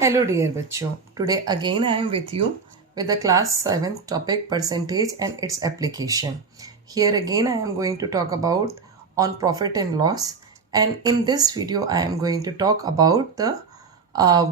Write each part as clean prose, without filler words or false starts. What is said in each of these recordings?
Hello dear बच्चों, today again I am with you with the class 7 topic percentage and its application. Here again I am going to talk about on profit and loss, and in this video I am going to talk about the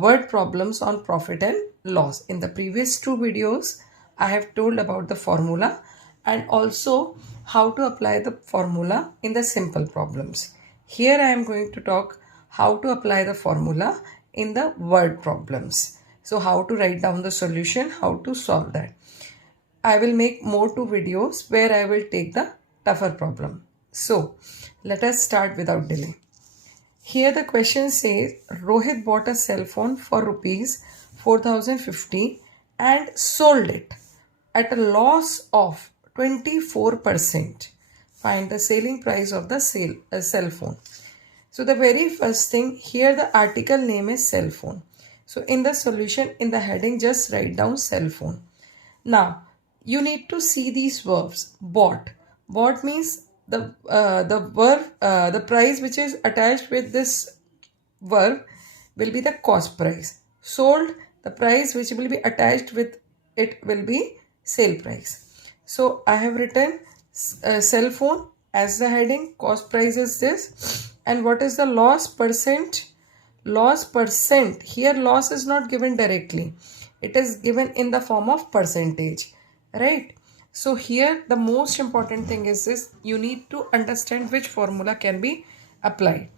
word problems on profit and loss. In the previous two videos I have told about the formula and also how to apply the formula in the simple problems. Here I am going to talk how to apply the formula in the word problems. So how to write down the solution, how to solve that. I will make more two videos where I will take the tougher problem. So let us start without delay. Here the question says Rohit bought a cell phone for rupees 4050 and sold it at a loss of 24%. Find the selling price of the cell phone. So the very first thing here, the article name is cell phone. So in the solution, in the heading, just write down cell phone. Now you need to see these verbs. Bought. Bought means the verb, the price which is attached with this verb will be the cost price. Sold, the price which will be attached with it will be sale price. So I have written cell phone as the heading. Cost price is this. And what is the loss percent? Loss percent. Here loss is not given directly. It is given in the form of percentage. Right? So here the most important thing is this. You need to understand which formula can be applied.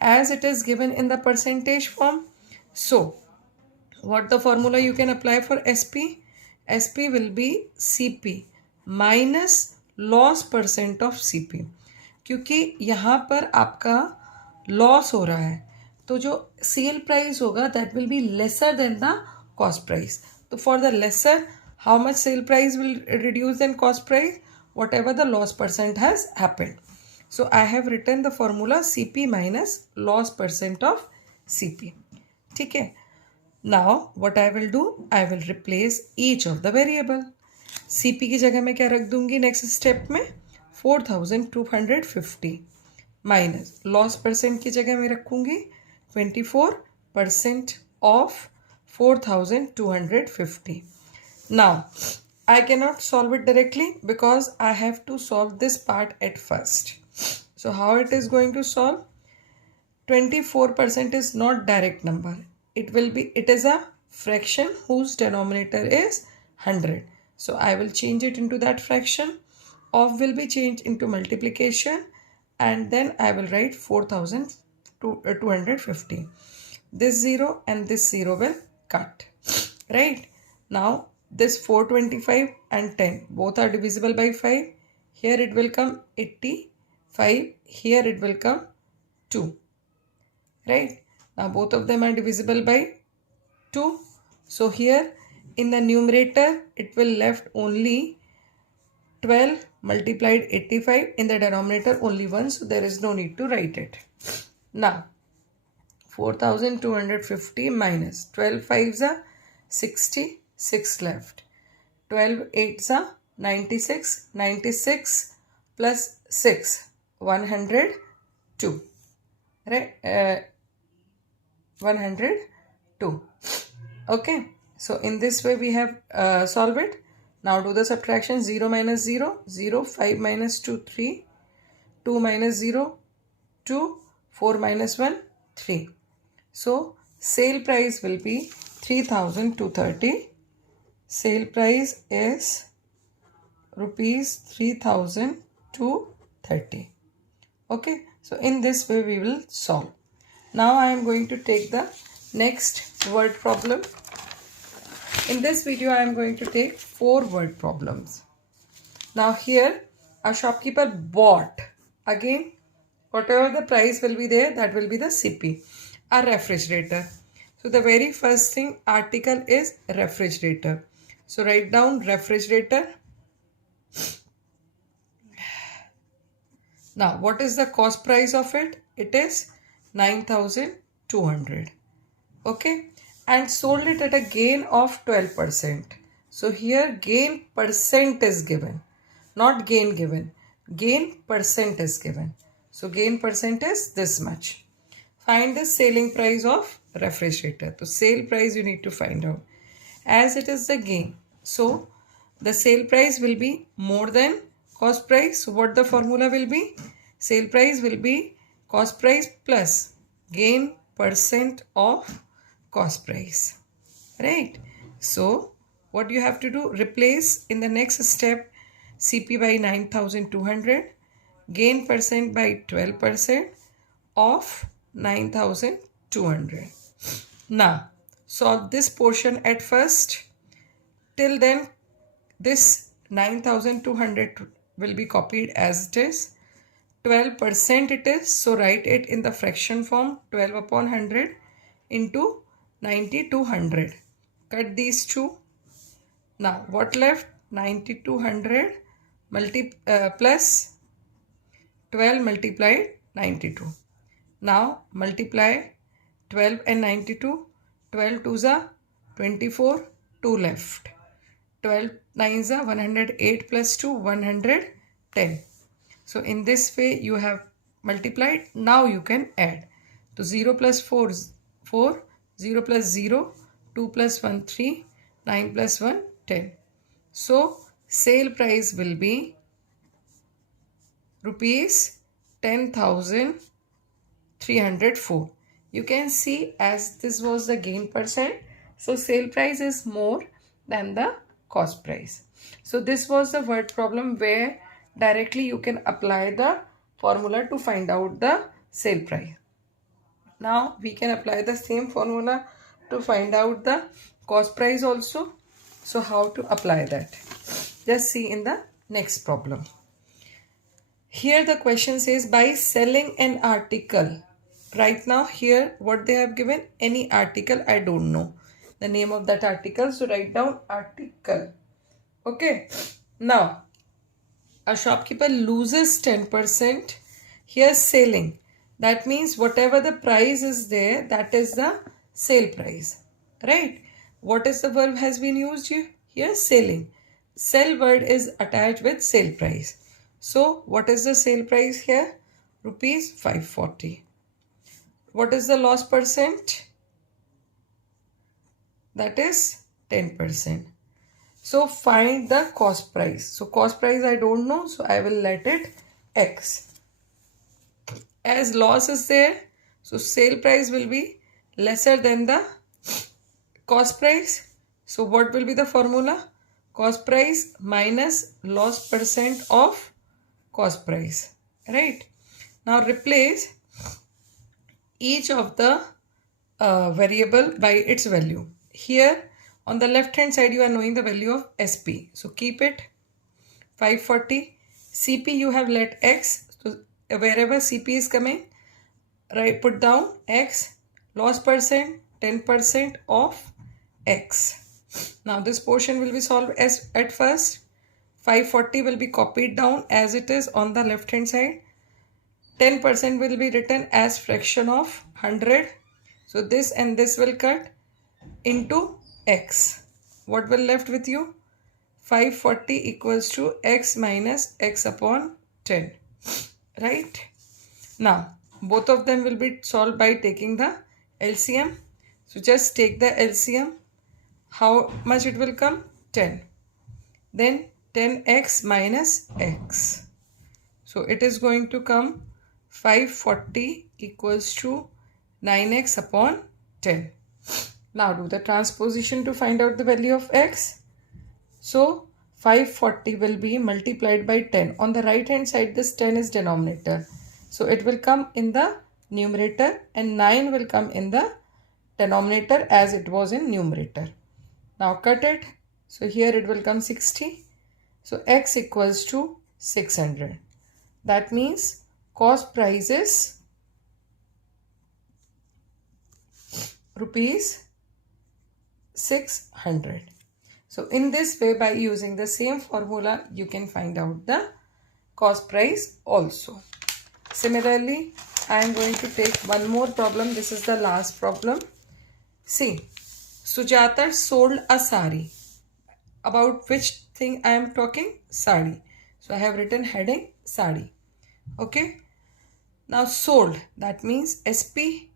As it is given in the percentage form. So what the formula you can apply for SP? SP will be CP minus loss percent of CP. क्योंकि यहाँ पर आपका loss हो रहा है तो जो sale price होगा that will be lesser than the cost price. तो for the lesser how much sale price will reduce than cost price whatever the loss percent has happened. So I have written the formula CP minus loss percent of CP. ठीक है. Now what I will do, I will replace each of the variable. CP की जगह मैं क्या रख दूंगी next step में 4250 minus loss percent की जगह मैं रखूंगी 24% of 4250. Now I cannot solve it directly because I have to solve this part at first. So how it is going to solve? 24% is not direct number. It is a fraction whose denominator is 100. So I will change it into that fraction. Of will be changed into multiplication and then I will write 4250. This 0 and this 0 will cut. Right? Now this 425 and 10 both are divisible by 5. Here it will come 85. Here it will come 2. Right? Now both of them are divisible by 2. So here in the numerator it will left only 12 multiplied 85, in the denominator only 1, so there is no need to write it. Now 4250 minus 12 5s are 66 left, 12 8s are 96, 96 plus 6 102, right? 102. Okay, so in this way we have solved it. Now do the subtraction. 0 minus 0, 0, 5 minus 2, 3, 2 minus 0, 2, 4 minus 1, 3. So sale price will be 3230. Sale price is rupees 3230. Okay, so in this way we will solve. Now I am going to take the next word problem. In this video, I am going to take 4 word problems. Now here, a shopkeeper bought, again, whatever the price will be there, that will be the CP, a refrigerator. So the very first thing, article is refrigerator. So write down refrigerator. Now, what is the cost price of it? It is 9200. Okay. And sold it at a gain of 12%. So here gain percent is given, not gain given. Gain percent is given. So gain percent is this much. Find the selling price of refrigerator. So sale price you need to find out. As it is the gain, so the sale price will be more than cost price. So what the formula will be? Sale price will be cost price plus gain percent of cost price. Right? So what you have to do? Replace in the next step CP by 9,200, gain percent by 12% of 9,200. Now solve this portion at first. Till then this 9,200 will be copied as it is. 12% it is, so write it in the fraction form, 12 upon 100 into 9,200. Cut these two. Now what left? 9,200 plus 12 multiplied 92. Now multiply 12 and 92. 12 2s are 24, 2 left. 12 9s are 108 plus 2, 110. So in this way you have multiplied. Now you can add. So 0 plus 4 is 4, 0 plus 0, 2 plus 1 3, 9 plus 1 10. So sale price will be rupees 10,304. You can see as this was the gain percent, so sale price is more than the cost price. So this was the word problem where directly you can apply the formula to find out the sale price. Now we can apply the same formula to find out the cost price also. So how to apply that? Just see in the next problem. Here the question says by selling an article. Right now here what they have given, any article, I don't know the name of that article, so write down article. Okay, now a shopkeeper loses 10%. Here selling, that means whatever the price is there, that is the sale price, right? What is the verb has been used here? Here selling. Sell word is attached with sale price. So what is the sale price here? Rupees 540. What is the loss percent? That is 10%. So find the cost price. So cost price I don't know, so I will let it X. As loss is there, so sale price will be lesser than the cost price. So what will be the formula? Cost price minus loss percent of cost price. Right? Now replace each of the variable by its value. Here on the left hand side you are knowing the value of SP. So keep it 540. CP you have let X. So wherever CP is coming, right, put down X. Loss percent 10% of X. Now this portion will be solved as at first. 540 will be copied down as it is on the left hand side. 10% will be written as fraction of 100. So this and this will cut into X. What will left with you? 540 equals to X minus X upon 10. Right? Now both of them will be solved by taking the LCM. So just take the LCM. How much it will come? 10. Then 10x minus x. So it is going to come 540 equals to 9x upon 10. Now do the transposition to find out the value of x. So 540 will be multiplied by 10. On the right hand side this 10 is denominator. So it will come in the numerator and 9 will come in the denominator as it was in numerator. Now cut it. So here it will come 60. So x equals to 600. That means cost price is rupees 600. So in this way, by using the same formula, you can find out the cost price also. Similarly, I am going to take one more problem. This is the last problem. See, Sujata sold a sari. About which thing I am talking? Sari. So I have written heading sari. Okay. Now sold, that means SP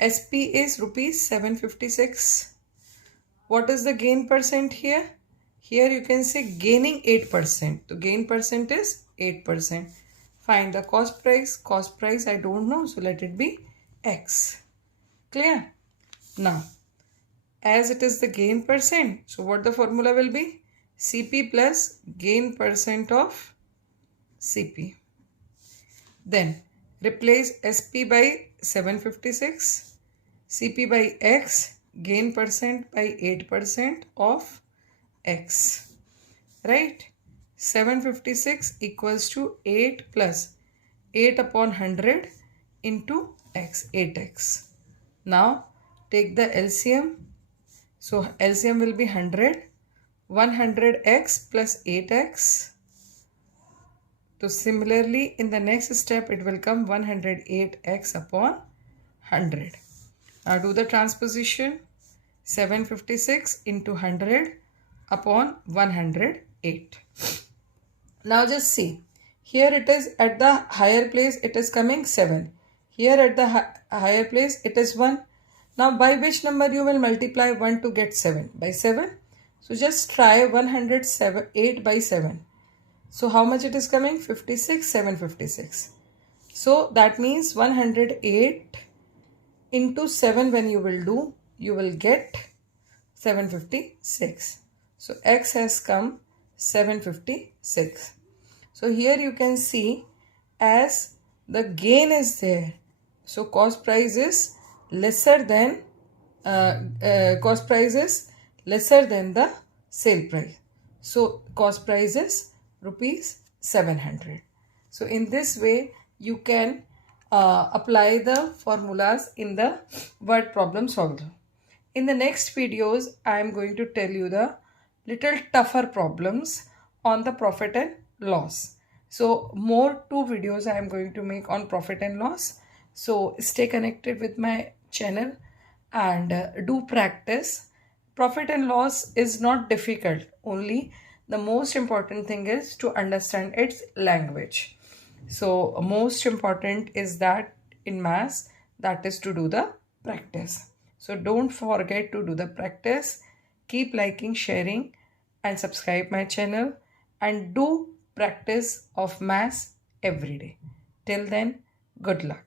SP is rupees 756. What is the gain percent here? Here you can say gaining 8%. The gain percent is 8%. Find the cost price. Cost price I don't know, so let it be X. Clear? Now, as it is the gain percent, so what the formula will be? CP plus gain percent of CP. Then replace SP by 756, CP by X, gain percent by 8% of X. Right? 756 equals to 8 plus 8 upon 100 into X, 8X. Now take the LCM. So LCM will be 100. 100x plus 8x. So similarly in the next step it will come 108x upon 100. Now do the transposition. 756 into 100 upon 108. Now just see. Here it is at the higher place it is coming 7. Here at the higher place it is 1. Now by which number you will multiply 1 to get 7? By 7. So just try 108 by 7. So how much it is coming? 56, 756. So that means 108 into 7 when you will do, you will get 756. So X has come 756. So here you can see as the gain is there. So cost price is lesser than the sale price. So cost price is rupees 700. So in this way you can apply the formulas in the word problem solver. In the next videos I am going to tell you the little tougher problems on the profit and loss. So more 2 videos I am going to make on profit and loss. So stay connected with my channel and do practice. Profit and loss is not difficult. Only the most important thing is to understand its language. So most important is that in maths, that is to do the practice. So don't forget to do the practice. Keep liking, sharing and subscribe my channel and do practice of maths every day. Till then, good luck.